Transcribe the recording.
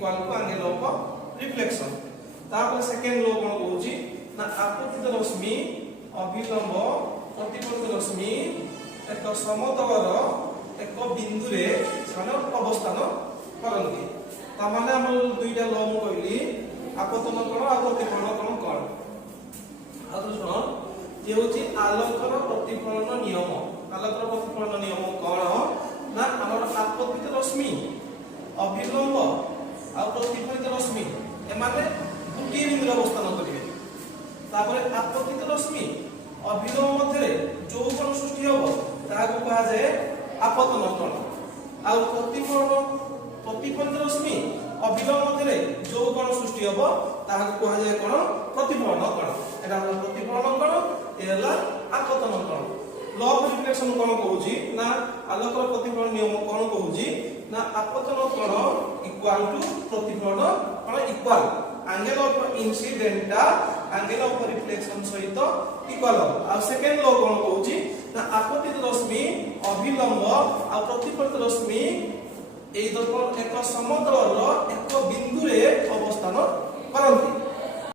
equal to angle of reflection तापर second law कोन कहूची ना आपतित रश्मि अभिलंब प्रतिफलित रश्मि एक समतलर एक बिंदु रे सानो अवस्थान करंती ता माने हम दुईटा लो मु कहली आपतन कोण आ प्रतिफलन कोण कोण आ तो सुनो ये होची आलोकर प्रतिफलन नियम आलोकर प्रतिफलन नियम कोण ना हमर आपतित रश्मि अभिलंब आ प्रतिफलित रश्मि ए माने गुटी बिंदु अवस्थान करिवे तापर आपतित रश्मि अभिलंब मध्य जो कोण सृष्टि हो ताको कहा जाय आपतन कोण आ प्रतिफलित रश्मि अभिलंब मध्य जो कोण सृष्टि हो ताको कहा जाय कोण प्रतिफलन कोण एटा प्रतिफलन कोण एला आपतन कोण लॉ ऑफ रिफ्लेक्शन कोन कहूची ना आलोकर प्रतिफलन नियम कोन कहूची ना आपतन कोण इक्वल टू प्रतिफलन कोन equal angle of incident angle of reflection सहित इक्वल आ सेकंड लॉ कोन कहूची ना आपतित रश्मि अभिलंब आ प्रतिफलित रश्मि एई दर्पण एक समतलर एक बिंदु रे अवस्थान करंती